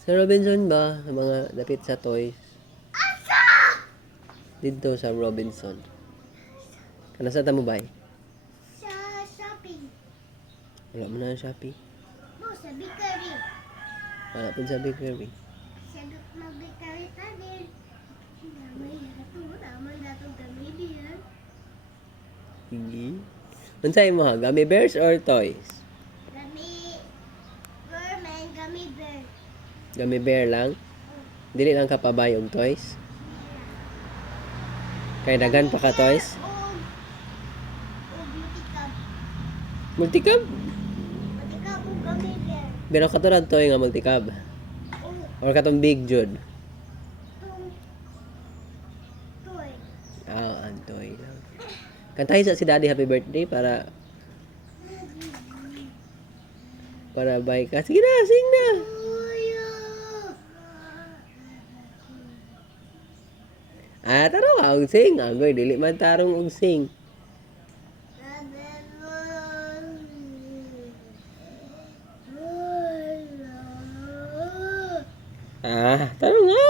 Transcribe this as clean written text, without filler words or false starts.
Sa Robinson ba? Sa mga dapit sa toys. Dito sa Robinson. Kana sa tamo bay? Sa shopping. Wala mo na ang Shopee. Mo, sa bakery. Wala po sa bakery. Sa mag-bakery tanin. Damay datong kami diyan. Sige. Unsay mo ha? Gummy bears or toys? Gummy Vermin, gummy bear. Gummy bear lang? Dili lang kapabay og toys? Kay dagan pa ka toys? O beauty cup. Multicab? Beauty cup o gummy bear. Pero katulad toy nga multicab. O Or katong big jud. tong toy. Ang toy lang. Kantahin sa si Daddy happy birthday para buy ka. Sige na, sing na. Tarong og sing. Agoy, dili man tarong og sing. Tarong nga.